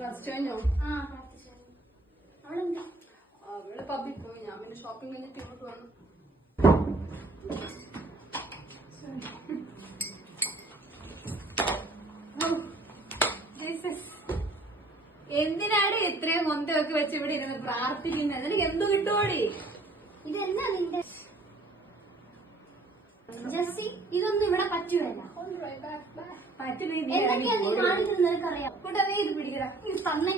കഴിഞ്ഞോ? അവള് പബ്ബിൽ പോയി. ഞാൻ പിന്നെ ഷോപ്പിംഗ് കഴിഞ്ഞിട്ട് ഇങ്ങോട്ട് വന്നു. എന്തിനാണ് ഇത്രയും മൊന്തയൊക്കെ വെച്ച് ഇവിടെ ഇരുന്ന് പ്രാർത്ഥിക്കുന്നത്? നിനക്ക് എന്തു കിട്ടുമോടി? ഇതെന്നാ നിന്റെ ജസ്സി? ഇതൊന്നും ഇവിടെ പറ്റുമല്ല. എന്തൊക്കെയാ നീ കാണിക്കുന്നത് നിനക്കറിയാം. കൂട്ടാ നീ ഇത് പിടിക്കടാ. തന്നെ